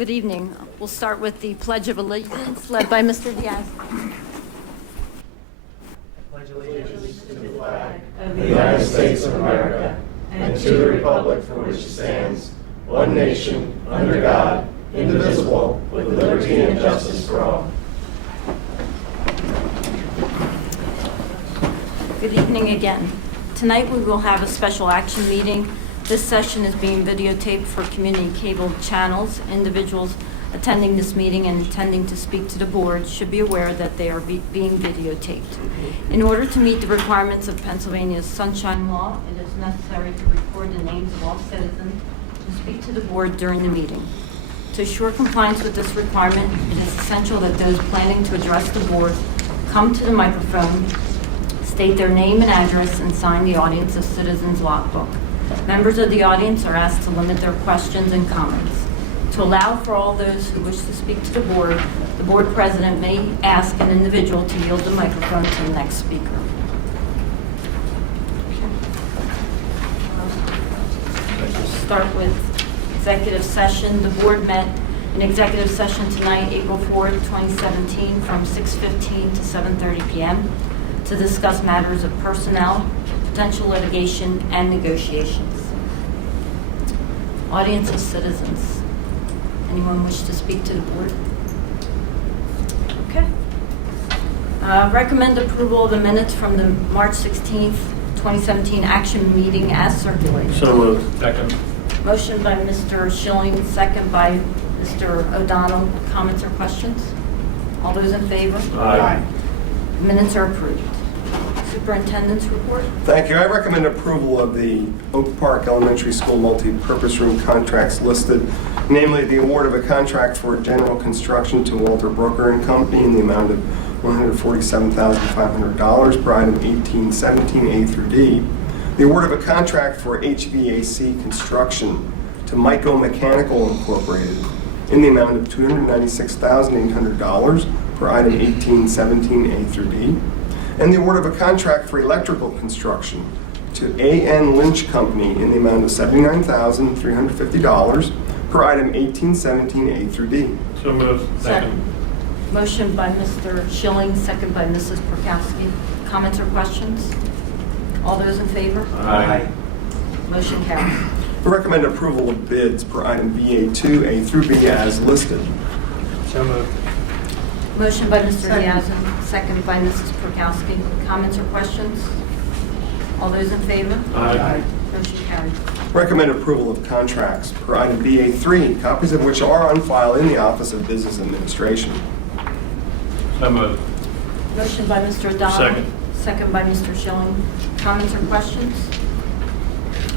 Good evening. We'll start with the Pledge of Allegiance led by Mr. Diaz. Pledge allegiance to the flag of the United States of America and to the republic for which it stands, one nation, under God, indivisible, with liberty and justice for all. Good evening again. Tonight we will have a special action meeting. This session is being videotaped for community cable channels. Individuals attending this meeting and intending to speak to the board should be aware that they are being videotaped. In order to meet the requirements of Pennsylvania's Sunshine Law, it is necessary to record the names of all citizens who speak to the board during the meeting. To assure compliance with this requirement, it is essential that those planning to address the board come to the microphone, state their name and address, and sign the audience of citizens logbook. Members of the audience are asked to limit their questions and comments. To allow for all those who wish to speak to the board president may ask an individual to yield the microphone to the next speaker. We'll start with executive session. The board met in executive session tonight, April 4th, 2017, from 6:15 to 7:30 p.m. to discuss matters of personnel, potential litigation, and negotiations. Audience of citizens. Anyone wish to speak to the board? Okay. Recommend approval of the minutes from the March 16th, 2017 action meeting as circulated. So moved. Second. Motion by Mr. Schilling, second by Mr. O'Donnell. Comments or questions? All those in favor? Aye. Minutes are approved. Superintendent's report. Thank you. I recommend approval of the Oak Park Elementary School multi-purpose room contracts listed, namely the award of a contract for general construction to Walter Broker and Company in the amount of $147,500 per item 1817 A through D, the award of a contract for HVAC construction to Myco Mechanical Incorporated in the amount of $296,800 per item 1817 A through D, and the award of a contract for electrical construction to A.N. Lynch Company in the amount of $79,350 per item 1817 A through D. So moved. Second. Motion by Mr. Schilling, second by Mrs. Prokowski. Comments or questions? All those in favor? Aye. Motion carries. I recommend approval of bids per item BA2 A through B as listed. So moved. Motion by Mr. Diaz, second by Mrs. Prokowski. Comments or questions? All those in favor? Aye. Motion carries. Recommend approval of contracts per item BA3, copies of which are on file in the Office of Business Administration. So moved. Motion by Mr. O'Donnell. Second. Second by Mr. Schilling. Comments or questions?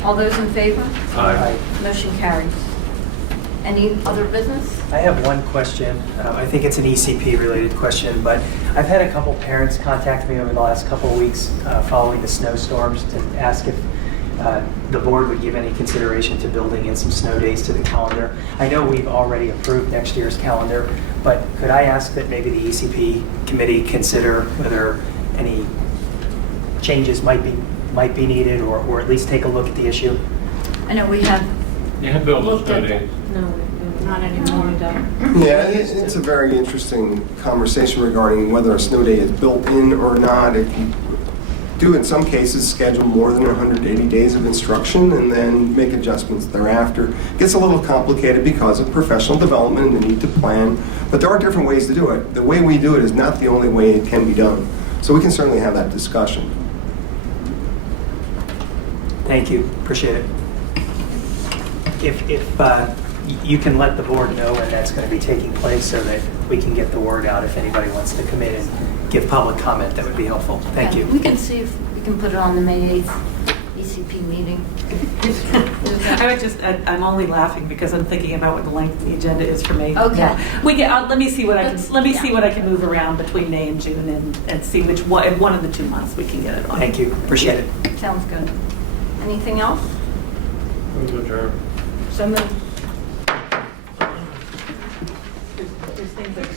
All those in favor? Aye. Motion carries. Any other business? I have one question. I think it's an ECP-related question, but I've had a couple parents contact me over the last couple of weeks following the snowstorms to ask if the board would give any consideration to building in some snow days to the calendar. I know we've already approved next year's calendar, but could I ask that maybe the ECP committee consider whether any changes might be needed, or at least take a look at the issue? I know we have You have built looked snow at days. No, not anymore. We don't. Yeah, it's a very interesting conversation regarding whether a snow day is built in or not. If you do, in some cases, schedule more than 180 days of instruction and then make adjustments thereafter. It gets a little complicated because of professional development and the need to plan, but there are different ways to do it. The way we do it is not the only way it can be done. So we can certainly have that discussion. Thank you. Appreciate it. If you can let the board know when that's going to be taking place so that we can get the word out if anybody wants to come in and give public comment, that would be helpful. Thank you. We can see if we can put it on the May 8th ECP meeting. I'm only laughing because I'm thinking about what the length of the agenda is for May. Okay. Yeah. Let me see what I can. Let's- Let me see yeah. what I can move around between May and June, and see which one of the 2 months we can get it on. Thank you. Appreciate it. Sounds good. Anything else? Move to adjourn. So moved. There's things like